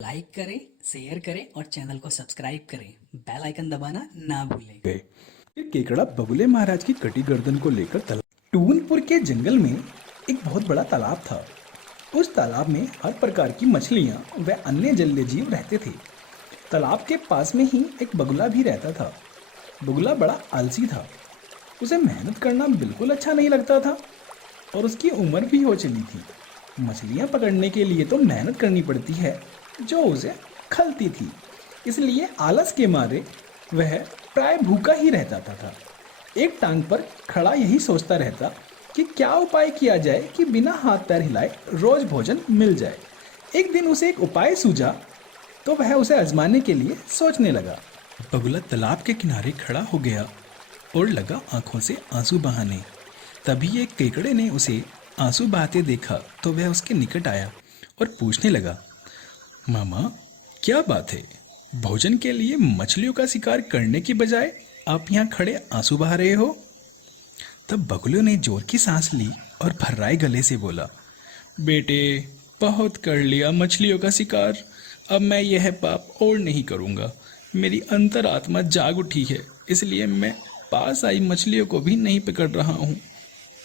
Like करें, share करें और चैनल को सब्सक्राइब करें। बेल आइकन दबाना ना भूलें। गए। फिर केकड़ा बगुले महाराज की कटी गर्दन को लेकर टूनपुर के जंगल में एक बहुत बड़ा तालाब था। उस तालाब में हर प्रकार की मछलियां व अन्य जलीय जीव रहते थे। तालाब के पास में ही एक बगुला भी रहता था। बगुला बड़ा आलसी था। उसे मेहनत करना बिल्कुल अच्छा नहीं लगता था और उसकी उम्र भी हो चली थी। मछलियां पकड़ने के लिए तो मेहनत करनी पड़ती है जो उसे खलती थी, इसलिए आलस के मारे वह प्राय भूखा ही रहता था। एक टांग पर खड़ा यही सोचता रहता कि क्या उपाय किया जाए कि बिना हाथ पैर हिलाए रोज भोजन मिल जाए। एक दिन उसे एक उपाय सूझा तो वह उसे आजमाने के लिए सोचने लगा। बगुला तालाब के किनारे खड़ा हो गया और लगा आंखों से आंसू बहाने। तभी एक केकड़े ने उसे आंसू बहाते देखा तो वह उसके निकट आया और पूछने लगा, मामा क्या बात है, भोजन के लिए मछलियों का शिकार करने की बजाय आप यहाँ खड़े आंसू बहा रहे हो। तब बगुले ने जोर की सांस ली और भर्राए गले से बोला, बेटे बहुत कर लिया मछलियों का शिकार, अब मैं यह पाप और नहीं करूँगा। मेरी अंतरात्मा जाग उठी है, इसलिए मैं पास आई मछलियों को भी नहीं पकड़ रहा हूँ।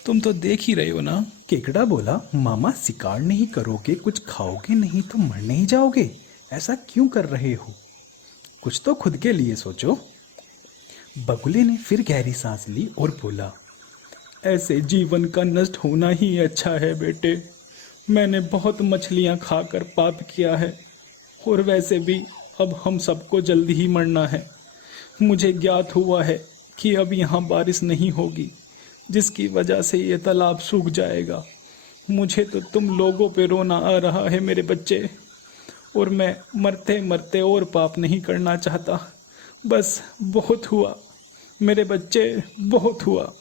तुम तो देख ही रहे हो ना। केकड़ा बोला, मामा शिकार नहीं करोगे, कुछ खाओगे नहीं तो मर नहीं जाओगे, ऐसा क्यों कर रहे हो, कुछ तो खुद के लिए सोचो। बगुले ने फिर गहरी सांस ली और बोला, ऐसे जीवन का नष्ट होना ही अच्छा है बेटे। मैंने बहुत मछलियां खाकर पाप किया है और वैसे भी अब हम सबको जल्दी ही मरना है। मुझे ज्ञात हुआ है कि अब यहाँ बारिश नहीं होगी, जिसकी वजह से ये तालाब सूख जाएगा। मुझे तो तुम लोगों पे रोना आ रहा है मेरे बच्चे, और मैं मरते मरते और पाप नहीं करना चाहता। बस बहुत हुआ मेरे बच्चे, बहुत हुआ।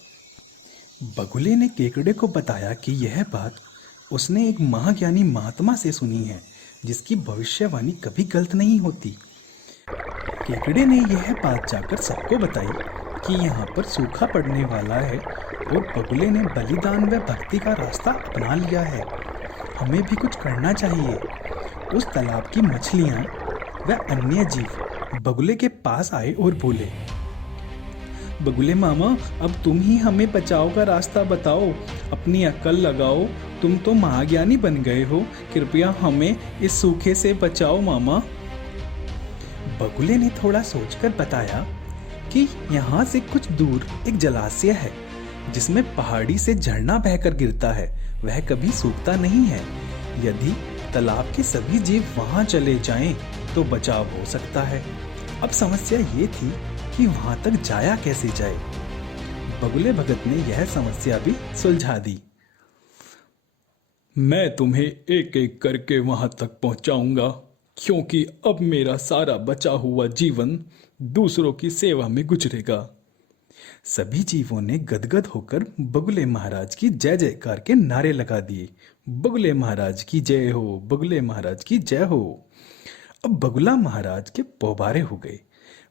बगुले ने केकड़े को बताया कि यह बात उसने एक महाज्ञानी महात्मा से सुनी है, जिसकी भविष्यवाणी कभी गलत नहीं होती। केकड़े ने यह बात जाकर सबको बताई कि यहाँ पर सूखा पड़ने वाला है और बगुले ने बलिदान व भक्ति का रास्ता अपना लिया है। हमें भी कुछ करना चाहिए। उस तालाब की मछलियाँ व अन्य जीव बगुले के पास आए और बोले, बगुले मामा अब तुम ही हमें बचाव का रास्ता बताओ, अपनी अक्ल लगाओ, तुम तो महाज्ञानी बन गए हो, कृपया हमें इस सूखे से बचाओ मामा। बगुले ने थोड़ा सोचकर बताया कि यहाँ से कुछ दूर एक जलाशय है जिसमें पहाड़ी से झरना बहकर गिरता है, वह कभी सूखता नहीं है। यदि तालाब के सभी जीव वहां चले जाएं तो बचाव हो सकता है। अब समस्या ये थी कि वहां तक जाया कैसे जाए। बगुले भगत ने यह समस्या भी सुलझा दी। मैं तुम्हें एक एक करके वहां तक पहुंचाऊंगा, क्योंकि अब मेरा सारा बचा हुआ जीवन दूसरों की सेवा में गुजरेगा। सभी जीवों ने गदगद होकर बगुले महाराज की जय जयकार के नारे लगा दिए। बगुले महाराज की जय हो, बगुले महाराज की जय हो। अब बगुला महाराज के पौबारे हो गए।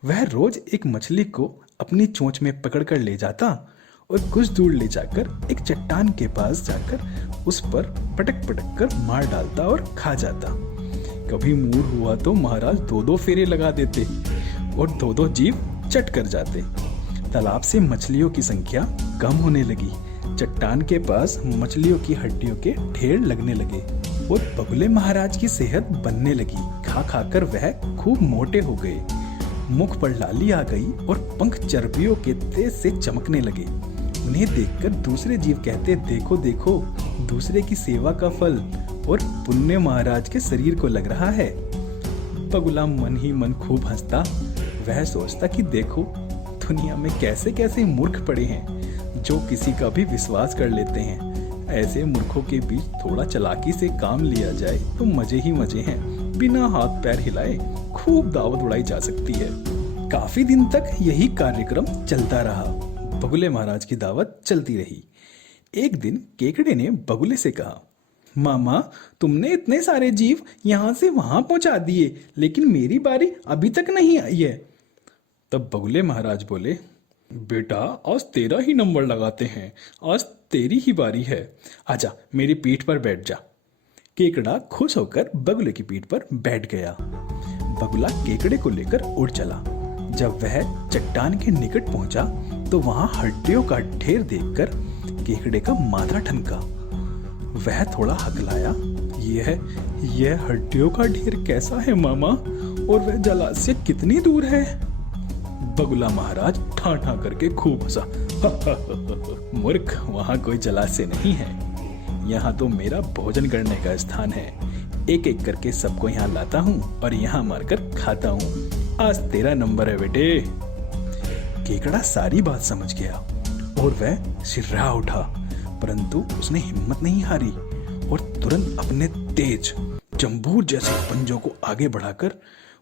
वह रोज एक मछली को अपनी चोंच में पकड़कर ले जाता और कुछ दूर ले जाकर एक चट्टान के पास जाकर उस पर पटक पटक कर मार डालता और खा जाता। कभी मूड हुआ तो महाराज दो दो फेरे लगा देते और दो दो जीव चट कर जाते। तालाब से मछलियों की संख्या कम होने लगी। चट्टान के पास मछलियों की हड्डियों के ढेर लगने लगे और बगुले महाराज की सेहत बनने लगी। खा खाकर वह खूब मोटे हो गए। मुख पर लाली आ गई और पंख चर्बियों के तेज से चमकने लगे। उन्हें देखकर दूसरे जीव कहते, देखो देखो, दूसरे की सेवा का फल और पुण्य महाराज के शरीर को लग रहा है। बगुला मन ही मन खूब हंसता। वह सोचता कि देखो दुनिया में कैसे कैसे मूर्ख पड़े हैं जो किसी का भी विश्वास कर लेते हैं। ऐसे मूर्खों के बीच थोड़ा चालाकी से काम लिया जाए तो मजे ही मजे हैं। बिना हाथ पैर हिलाए खूब दावत उड़ाई जा सकती है। काफी दिन तक यही कार्यक्रम चलता रहा। बगुले महाराज की दावत चलती रही। एक दिन केकड़े ने बगुले से कहा, मामा तुमने इतने सारे जीव यहाँ से वहां पहुंचा दिए, लेकिन मेरी बारी अभी तक नहीं आई है। तब बगुले महाराज बोले, बेटा आज तेरा ही नंबर लगाते हैं, आज तेरी ही बारी है, आजा मेरी पीठ पर बैठ जा। केकड़ा खुश होकर बगुले की पीठ पर बैठ गया। बगुला केकड़े को लेकर उड़ चला। जब वह चट्टान के निकट पहुंचा तो वहां हड्डियों का ढेर देखकर केकड़े का माथा ठनका। वह थोड़ा हकलाया। यह हड्डियों का ढेर कैसा है मामा, और वह जलाशय कितनी दूर है? बगुला महाराज ठा ठा करके खूब हंसा। मूर्ख, वहां कोई जलाशय नहीं है, यहाँ तो मेरा भोजन करने का स्थान है। एक एक करके सबको यहाँ लाता हूँ और यहाँ मारकर खाता हूँ। आज तेरा नंबर है बेटे। केकड़ा सारी बात समझ गया और वह सिर्रा उठा, परंतु उसने हिम्मत नहीं हारी और तुरंत अपने तेज जंबूर जैसे पंजों को आगे बढ़ाकर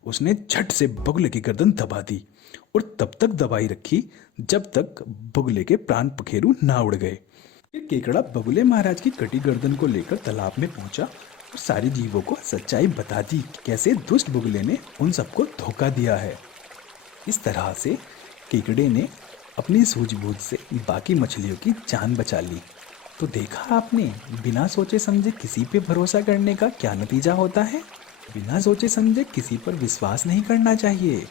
उसने झट से बगुले की गर्दन दबा दी और तब तक दबाई रखी जब तक बगुले के प्राण पखेरु ना उड़ गए। फिर केकड़ा बगुले महाराज की कटी गर्दन को लेकर तालाब में पहुंचा और सारे जीवों को सच्चाई बता दी कि कैसे दुष्ट बगुले ने उन सबको धोखा दिया है। इस तरह से केकड़े ने अपनी सूझबूझ से बाकी मछलियों की जान बचा ली। तो देखा आपने, बिना सोचे समझे किसी पे भरोसा करने का क्या नतीजा होता है। बिना सोचे समझे किसी पर विश्वास नहीं करना चाहिए।